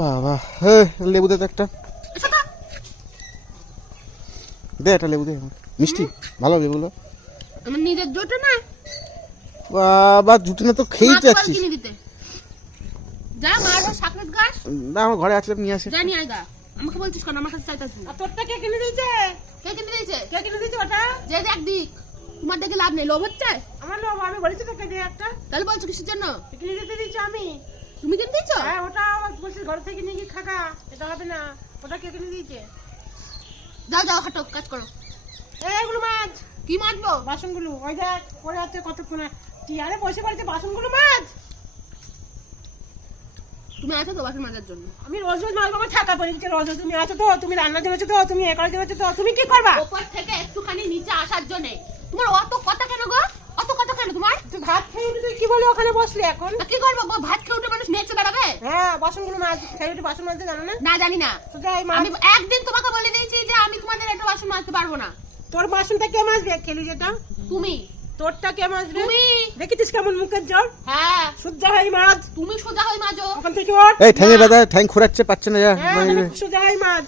বাবা। হে লেবু দে তো একটা। দে একটা লেবু দে। মিষ্টি ভালো লেবুগুলো আমার নিজের জোটে না? বাবা জুটি না তো খেয়েই কিনে দিতে। যা মারবো সাকরেত গাছ না আমার ঘরে আসলে নিয়ে আসে। জানি আয়গা আমাকে বলছিস কেন? আমার কাছে চাইতেছিস না। আর তোরটা কে কিনে দিয়েছে? কে কিনে দিয়েছে? কে কিনে দিয়েছে ওটা? যে দেখ দিক তোমার দেখে লাভ নেই। লোভ হচ্ছে? আমার লোক আমি বলেছি তোকে দিয়ে একটা। তাহলে বলছো কিসের জন্য? কিনে দিতে দিয়েছি আমি। তুমি কিনে দিয়েছ হ্যাঁ ওটা আমার বলছি ঘর থেকে নিয়ে গিয়ে খাগা এটা হবে না ওটা কে কিনে দিয়েছে? যাও যাও হাঁটো কাজ করো। এই, এগুলো মাছ। কি মারবো বাসনগুলো ওই দেখ পড়ে আছে কতক্ষণ। চেয়ারে বসে পড়েছে বাসনগুলো মাছ। তুমি আছো তো বাসন মাজার জন্য? আমি রোজ রোজ মাছ আমার ঠাকা পড়ে গেছে রোজ তুমি আছো তো তুমি রান্না জমেছো তো তুমি এ করার তো তুমি কি করবা? ওপর থেকে একটুখানি নিচে আসার জন্য। তোমার অত কথা কেন গো? অত কথা কেন তোমার? তুই ভাত কি বলে ওখানে বসলি এখন? কি করব? ভাত খেয়ে উঠে মানুষ নেচে বেড়াবে হ্যাঁ বাসনগুলো মাছ খেয়ে উঠে বাসন মাজতে জানো না? না জানি না। সোজা এই মাছ। আমি একদিন তোমাকে বলে দিয়েছি যে আমি তোমাদের একটা বাসন মাজতে পারব না। তোর বাসনটা কে মাজবে? খেলি যেটা। তুমি। তোরটা কে মাজবে? তুমি। দেখেছিস কেমন মুখের জল? হ্যাঁ। শুদ্ধ হয় মাছ। তুমি সোজা হয়ে মাজো। ওখান থেকে ওঠ। এই ঠ্যাঙে ব্যথা ঠ্যাং খোরাচ্ছে পাচ্ছে না যা। হ্যাঁ মানে সোজা হয় মাছ।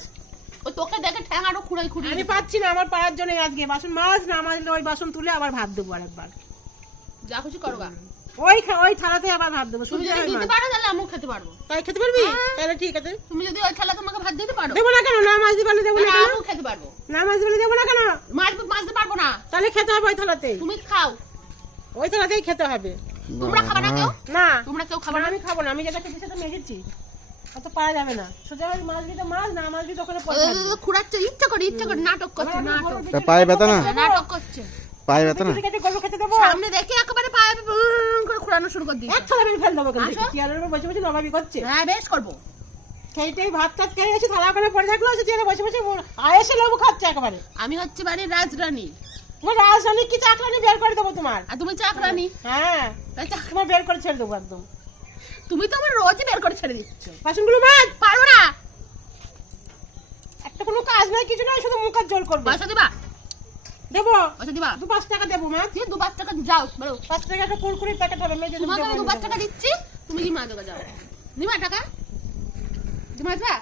ওই তোকে দেখে ঠ্যাং আরও খুঁড়াই খুঁড়ি আমি পাচ্ছি না আমার পাড়ার জন্য আজকে। বাসন মাছ না মাজলে ওই বাসন তুলে আবার ভাত দেবো আরেকবার। যা খুশি করো গা। ওই ওই থালাতে আবার ভাত দেবো তুমি যদি দিতে পারো তাহলে আমিও খেতে পারব। তাই খেতে পারবি? হ্যাঁ। তাহলে ঠিক আছে। তুমি যদি ওই খেলা তোমাকে ভাত দিতে পারো দেবো না কেন? না মাছ দিবালে দেবো না আমিও খেতে পারব। না মাছ দিবালে দেবো না কেন? মাছ মাজতে পারব না। তাহলে খেতে হবে ওই থালাতেই তুমি খাও। ওই থালাতেই খেতে হবে। তোমরা খাবে না কেউ? না। তোমরা কেউ খাবে খাবার না আমি খাব না। আমি যেটা খেতে সেটা মেখেছি। অত পারা যাবে না। সোজা ওই মাছ দিতে মাছ না মাছ দিতে ওখানে। খুঁড়াচ্ছে ইচ্ছা করে ইচ্ছা করে নাটক করছে নাটক। পায়ে ব্যথা না? নাটক পায়ে ব্যথা না? কেটে কেটে গরু খেতে দেবো। সামনে দেখে একেবারে পায়ে করে খুঁড়ানো শুরু করে দিয়েছে এক থালা ফেল দেবো। চেয়ারের উপর বসে বসে নবাবি করছে? হ্যাঁ বেশ করব। খেয়েটেই ভাত টাত খেয়ে এসে থালা করে পড়ে থাকল সে চেয়ারে বসে বসে আয়েসে লেবু খাচ্ছে একেবারে। আমি হচ্ছে বাড়ির রাজরানী। তোমার রাজধানী কি চাকরানি? বের করে দেবো তোমার। আর তুমি চাকরানি? হ্যাঁ। তাই চাক- বের করে ছেড়ে দেবো একদম। তুমি তো আমার রোজই বের করে ছেড়ে দিচ্ছ। বাসনগুলো মাছ পারব না। একটা কোনো কাজ নাই কিছু নয় শুধু মুখের জল করবে। পয়সা দিবা? দেবো? পয়সা দিবা। দু পাঁচ টাকা দেবো মাছ দিয়ে দু পাঁচ টাকা যাও বেরো পাঁচ টাকা একটা কুরকুরি প্যাকেট হবে মেজে তোমাকে আমি দু পাঁচ টাকা দিচ্ছি তুমি কি মাঝে যাও। দিবা টাকা? দিবা দিবা?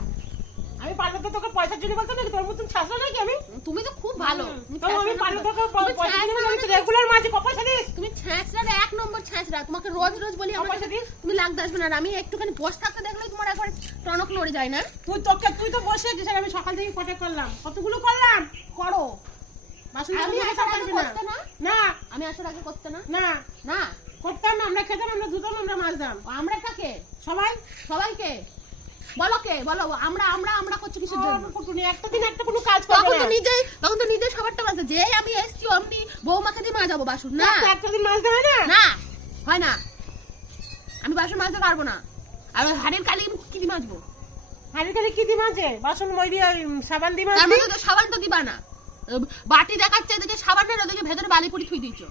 আমি পারলে তো তোকে পয়সার জন্য বলতো নাকি? তোর মতন ছাসলো নাকি আমি? তুমি তো খুব ভালো। তো আমি পারলে তোকে পয়সা দিলে আমি রেগুলার মাঝে পয়সা দিস। তুমি ছ্যাঁচড়ার এক নম্বর ছ্যাঁচড়া তোমাকে রোজ রোজ বলি আমার পয়সা দিস? তুমি লাগতে আসবে না। আমি একটুখানি বসে থাকতে দেখলে তোমার একবার টনক লড়ে যায় না। তুই তোকে তুই তো বসে আছিস আর আমি সকাল থেকে কটে করলাম? কতগুলো করলাম? করো। বাসন আমি আমি আসার আগে করতে না? না। আমি আসার আগে করতে না? না। না? করতাম না আমরা খেতাম আমরা ধুতাম আমরা মাছতাম আমরা কাকে? সবাই? সবাইকে? বলো কে? বলো আমরা আমরা আমরা করছি কিসের জন্য? কুটুনি একটা দিন একটা কোনো কাজ করবে তখন তো নিজেই তখন তো নিজেই সবারটা মাঝে যেই আমি এসছি অমনি বৌমাকে দিয়ে মাজাবো বাসন না? একটা- দিন হয় না? না হয় না। আমি বাসন মাজতে পারব না। আর হাড়ের কালি কি দিয়ে মাজবো? হাড়ি কালি কি দিয়ে মাঝে বাসন মই দিয়ে সাবান দি তার মধ্যে তো সাবান তো দিবা না। বাটি দেখাচ্ছে এদিকে সাবানের ওদিকে ভেতরে বালি পুরি থুই দিচ্ছ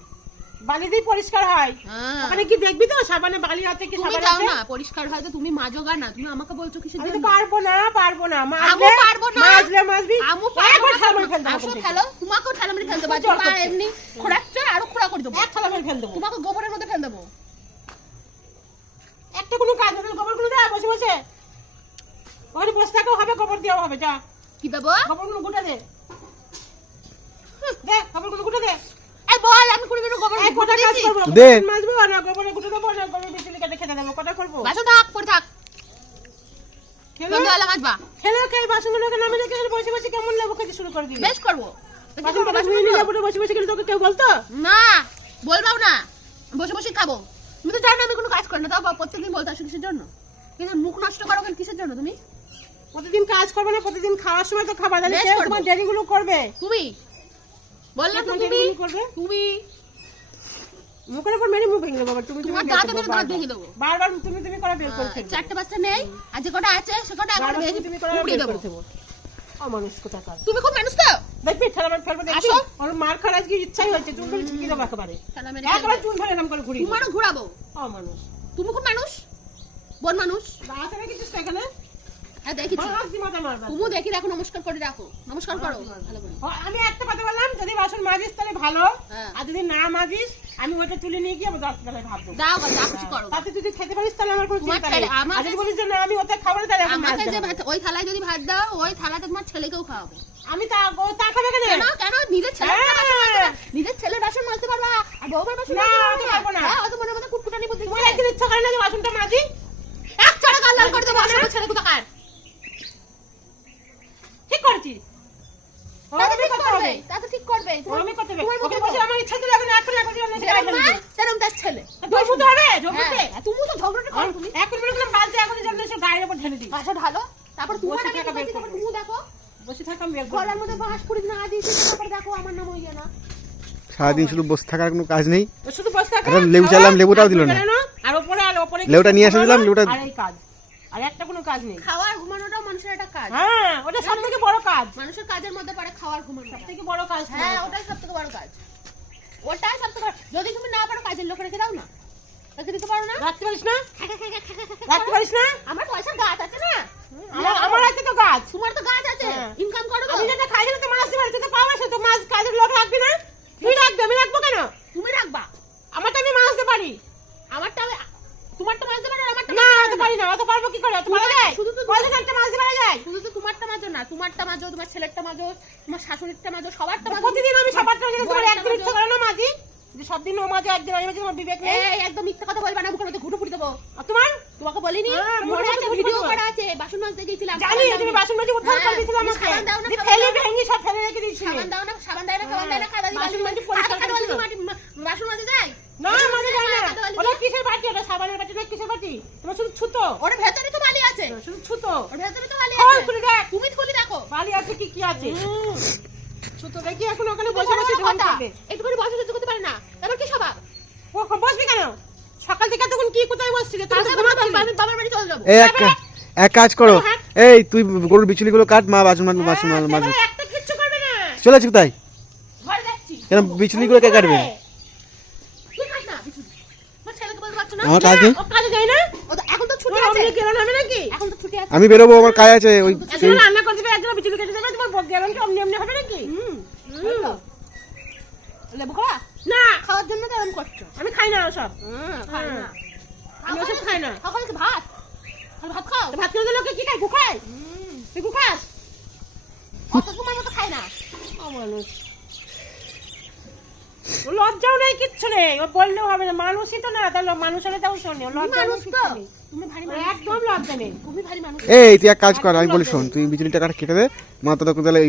বালি দিয়ে পরিষ্কার হয়। হ্যাঁ। ওখানে কি দেখবি তো? সাবানে বালি আছে কি সাবান আছে? না পরিষ্কার হয়তো তুমি মাজো গা না তুমি আমাকে বলছো কিসের আমি তো পারব না পারব না। আমু পারব না। মাছলে মাছবি আমু পারব না, থালা মেরে ফেল দেবো আসো থেকে। খেলো তোমাকেও ঠেলা মেরে ফেলতে পারছ জল পা এমনি খোঁড়াচ্ছে আরও খোঁড়া করে দেবো। এক থালা মেরে ফেল দেবো। তোমাকে গোবরের মধ্যে ফেল দেবো। একটা কোনো কাজ হবে গোবরগুলো দেয় বসে বসে। ওখানে বসে থাকেও হবে গোবর দেওয়া হবে যা। কি দেবো গোবরগুলো গুটে দে। দে গোবরগুলো দে। এই বল আমি কুড়ি মিনিট গোবর এক কাজ দিয়েছি। দে। গোবর মাছবো না গোবরে দেবো না গোবর বিচুলি কেটে খেতে দেবো? কটা করব? বাসন থাক পরে থাক। সন্ধ্যাবেলা মাজবা খেলে খেয়ে বাসনগুলোকে নামে রেখে বসে বসে কেমন লেবু খেতে শুরু করে দিবি বেশ করব। তো কি বাসন করব, কটা বাসন ধুয়ে নিয়ে মাজবো? লেবুটা বসে বসে গেলে তোকে কেউ বলতো? না বলবাও না। বসে বসে খাব। তুমি তো জানো আমি কোনো কাজ করি না তাও প্রত্যেকদিন বলতে আসো কিসের জন্য? কিন্তু মুখ নষ্ট করো কেন? কিসের জন্য তুমি? প্রতিদিন কাজ করবে না প্রতিদিন খাওয়ার সময় তো খাবার করব। তোমার দেরিগুলো করবে? তুমি? বললাম তো তুমি। করবে? তুমি। মুখের উপর মেরে মুখ ভেঙে দেবো তুমি তুমি দাঁতে মেরে দাঁত ভেঙে দেবো। বারবার তুমি তুমি করে বের করে আহ, পাঁচটা নেই আর যে কটা আছে সে কটা একবার বারবার তুমি তুমি করে বের দেবো। দেবো অমানুষ কোথাকার। তুমি খুব মানুষ তো। দেখবি ঠেলা মার ফেলব দেখবি ওর মার খাওয়ার আজকে ইচ্ছাই হয়েছে দেবো একেবারে। একবার চুল ধরে এরম করে ঘুরি তোমারও ঘুরাবো। অমানুষ। তুমি খুব মানুষ বন মানুষ। দাঁড়াতে রেখেছিস তো এখানে হ্যাঁ দেখেছি। মাছ দিয়ে মাথা মারবা তুমি দেখি রাখো নমস্কার করে রাখো নমস্কার করো। ভালো করে। ও, আমি একটা কথা বললাম যদি বাসন মাজিস তাহলে ভালো হ্যাঁ। আর যদি না মাজিস আমি ওটা তুলে নিয়ে গিয়ে দশ বেলায় ভাত দাও যা খুশি করো। তাতে যদি খেতে পারিস তাহলে আমার কোনো চিন্তা ছেলে- নেই। আমার যদি বলিস যে না আমি ওটা খাব তাহলে আমাকে যে ওই থালায় যদি ভাত দাও ওই থালাতে তোমার ছেলেকেও খাওয়াবো। আমি তা ও তা খাবে কেন? কেন? কেন? নিজের ছেলে হ্যাঁ। নিজের ছেলের বাসন মাজতে পারবা? আর বউমার বাসন না, মাজতে আমি পারব না। অত মনে মনে কুটকুটানি বুদ্ধি তোমার একদিন ইচ্ছা করে না যে বাসনটা মাজি? এক চড়া গাল লাল করে দেবো আসলে ছেলে কোথাকার ঠিক করেছি হ্যাঁ, তারপর তুমি দেখো। বসে। গলার মধ্যে বাঁশ পুরি না দিয়েছি তারপর দেখো আমার নাম হইয়া না। সারাদিন শুধু বসে থাকার কোনো কাজ নেই? শুধু বসে থাকা, লেবু চাইলাম, লেবুটাও আর দিল না। আর ওপরে আর ওপরে লেবুটা নিয়ে এসে দিলাম, লেবুটা- আর এই কাজ। আর একটা কোনো কাজ নেই। খাওয়ার ঘুমানোটাও মানুষের একটা কাজ। হ্যাঁ ওটা সব থেকে বড় কাজ। মানুষের কাজের মধ্যে পড়ে খাওয়ার ঘুমানো সব থেকে বড় কাজ হ্যাঁ ওটাই সব থেকে বড় কাজ। ওটাই সব থেকে বড়- যদি তুমি না পারো কাজের লোক রেখে দাও না। রেখে দিতে পারো না। রাখতে পারিস না? রাখতে পারিস না? আমার পয়সার গাছ আছে না। আমার আছে তো গাছ। তোমার তো গাছ আছে। হ্যাঁ। ইনকাম করো তো। আমি যেটা খাই সেটা তো মাছ দিতে পারি তুই তো পাওয়া সে তো মাছ কাজের লোক রাখবি না তুই রাখবি আমি রাখব কেন তুমি রাখবা আমারটা আমি মাছ দিতে পারি আমারটা আমি- তোমারটা মাঝতে পারো আমারটা না মাঝতে অত পারো পারি না অত পারব কি করে অত পারা যায় শুধু তো- পয়সা একটা মাছ দিতে পারা যায় শুধু তো তোমারটা মাজো না মাজো তোমার ছেলেরটা মাজো তোমার শাশুড়িরটা মাজো সবারটা মাজো প্রতিদিন আমি সবারটা যদি তোমার একদিন ইচ্ছা করে না মাঝি যে সব দিন ও মাঝে একদিন আমি তোমার বিবেক নেই। এই একদম মিথ্যা কথা বলবা না মধ্যে ঘুটু পুড়ি দেবো। আর তোমার? তোমাকে বলিনি? হ্যাঁ, মনে আছে ভিডিও করা আছে বাসন মাজতে গিয়েছিলাম জানি তুমি বাসন মাঝে উদ্ধার হ্যাঁ, করে দিয়েছিলে তুমি আমাকে? সাবান দাও না, ফেলে দাও। না। ভেঙে সব ফেলে রেখে দিয়েছিলে সাবান দাও না সাবান দেয় না সাবান দেয় না খাবার দিই বাসন বাসন মাজতে পরিষ্কার। মাটি বাসন মাজতে যায়? না মাঝে যায় না। ওটা কিসের বাটি? ওটা সাবানের বাটি না কিসের বাটি? তোমার শুধু ছুতো। ওর ভেতরে তো বালি আছে। শুধু ছুতো। ওর ভেতরে তো বালি খোল আছে খুলে দেখ তুমি খুলে দেখো বালি আছে। কি কি আছে ছুতো দেখি এখন ওখানে বসে বসে বসে ঢং করবে একটু করে বসে সহ্য করতে পারে না। তারপর কি স্বভাব ও বসবি কেন? সকাল থেকে তখন কি কোথায় বসছিলে? তুমি তো ঘুমাচ্ছিলে। আমি বাবার বাড়ি চলে যাব। এক এক কাজ করো। এই তুই গরুর বিচুলিগুলো কাট মা বাসন হ্যাঁ, একটা কিচ্ছু করবে না। চলে আছি কোথায়? ঘরে যাচ্ছি। কেন বিচুলিগুলো কে কাটবে? তুই খাস না বিছু আমার ছেলেকে বলতে পারছ না? আমার কাজ নেই। কাজে যায় না। এখন তো ছুটি আছে। অমনি গেলেন নাকি? এখন তো ছুটি আছে। আমি বেরোবো আমার কাজ আছে ওই রান্না করে দেবে একজন বিচুলি কেটে দেবে তোমার বক গেলেন কি অমনি অমনি হবে নাকি হুম হুম। লেবু খাওয়া না খাওয়ার জন্য তো এরকম করছ। আমি খাই না ওসব। খাই না। আমি ওসব খাই না। খালি ভাত? ভাত খাও। ভাত খেলে লোকে কি খায়? গু খায়? তুই গু খাস? অত তোমার মতো খাই না। মানুষ। লজ্জাও নেই কিচ্ছু নেই। ও বললেও হবে না মানুষই তো না। তাহলে মানুষের তাও শোনে লজ্জা মানুষ তো। কিচ্ছু নেই। তুমি ভারী ওর মানুষ। একদম লজ্জা নেই। তুমি ভারী মানুষ। এই তুই এক কাজ কর আমি বলি শোন তুই বিচুলি টাকাটা কেটে দে। মা তো তোকে তাহলে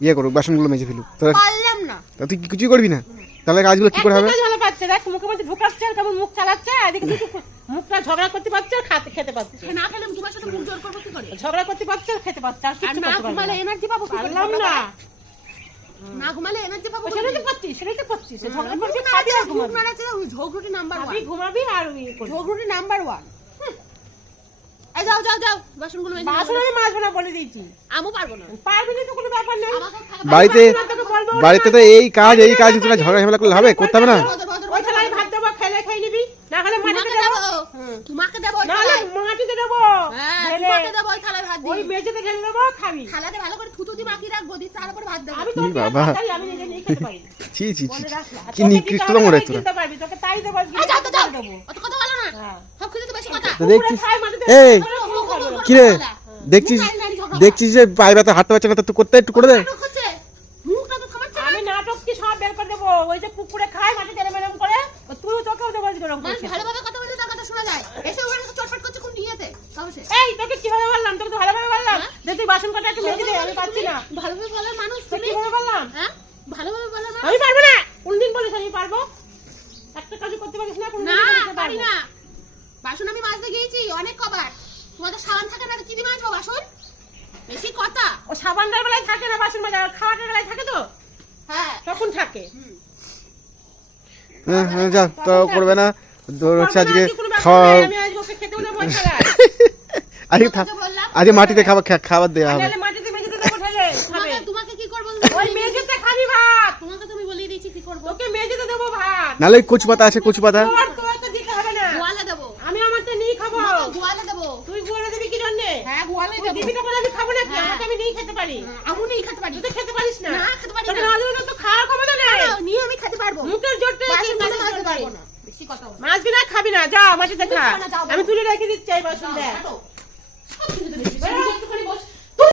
ইয়ে করো বাসনগুলো মেজে ফেলু তাহলে পারলাম না। তুই কি- কিছুই করবি না? তাহলে কাজগুলো কি করে হবে? ভালো পাচ্ছে দেখ মুখে বলছে ঢুকাচ্ছে আর কেমন মুখ চালাচ্ছে আর এদিকে দুটো মুখটা ঝগড়া করতে পারছে আর খাতে খেতে পাচ্ছে সে না খেলে তুমি তোমার সাথে মুখ জোর করব কি করে? ঝগড়া করতে পারছে আর খেতে পারছে আর কিছু না করতে পারবে ঘুমালে। এনার্জি পাবো কি করে? পারলাম না। না ঘুমালে এনার্জি পাবো সেটা সেটাই তো? করছিস সেটাই তো করছিস সে ঝগড়া করতে খাবি আর ঘুমাবি ওই ঝগড়ুটি নাম্বার খাবি ওয়ান ঘুমাবি আর ঝগড়ুটি নাম্বার ওয়ান যাও যাও যাও। বাসনগুলো বাসন আমি মাজবো না বলে দিয়েছি। আমিও পারব না। পারবি না তো কোনো ব্যাপার নেই। বাড়িতে আমি না। বাড়িতে তো এই কাজ এই কাজ তোরা ঝগড়া ঝামেলা করলে হবে করতে হবে না? ওই ভদ্র, ভাত দেবো খেলে খেয়ে নিবি না হলে মাটিতে দেবো। তোমাকে দেবো না হলে মাটিতে দেবো। হ্যাঁ, ঢেলে। দেবো ওই থালায় ভাত দিই ওই। মেঝেতে ঢেলে দেবো খাবি। থালাতে ভালো করে থুতু দিয়ে মাখিয়ে রাখব দিয়ে তার উপরে ভাত দেবো। আমি তোকে বাবা। আমি নিজে নিয়ে খেতে পারি ছি ছি ছি কি নিকৃষ্ট মরে তোরা। তোকে তাই দেবো এই তো যাও অত কথা বলো না। হ্যাঁ। সব কিছু তো বেশি কথা। দেখছিস? এই ও, ও, ও, ও, ও, কি রে ও, দেখছিস দেখছিস যে পায়ে ব্যথা হাঁটতে পারছে না তো তুই করতে একটু করে দে। নাটক হচ্ছে মুখটা তো থামাচ্ছে না আমি নাটক কি সব বের করে দেবো? ওই যে করে তুই মানুষ ভালোভাবে কথা বললে তার কথা শোনা যায়। এসে ওখানে চটপট করছে কোন নিয়েতে সাহসে এই তোকে কীভাবে বললাম? তোকে তো ভালোভাবে বললাম। হ্যাঁ? যে তুই বাসন কাটা একটু দে আমি পাচ্ছি না। ভালোভাবে বলার মানুষ তুমি। কীভাবে বললাম? হ্যাঁ? ভালোভাবে বলার মানুষ। আমি পারব না। কোনদিন বলিস আমি পারব? একটা কাজ করতে পারিস না কোনদিন না পারি না। বাসন আমি মাজতে গিয়েছি অনেক কবার। তোমাদের সাবান থাকে না কি দিয়ে মাজবো বাসন বেশি কথা। ও সাবানটার বেলায় থাকে না বাসন মাজা খাওয়াটার বেলায় থাকে তো? হ্যাঁ। তখন থাকে। হুম। হ্যাঁ হ্যাঁ যা তো করবে না। হচ্ছে আজকে খাওয়া আজকে আজকে মাটিতে খাবার খাবার দেওয়া হবে। নাহলে মাটিতে মেঝেতে দেবো ঢেলে, খাবে। আমি খাব নাকি? হ্যাঁ। আমাকে আমি নিয়ে খেতে পারি। আমি নিয়ে খেতে পারি। তুই খেতে পারিস না? না, খেতে পারি না। না তো খাওয়ার ক্ষমতা নেই। নিয়ে আমি খেতে পারব। মুখের জোরটা জোর পারব না। বেশি কথা মাছ বিনা খাবি না। যা আমার সাথে খা আমি তুলে রেখে দিচ্ছি এই বাসন দেখ। হাঁটো।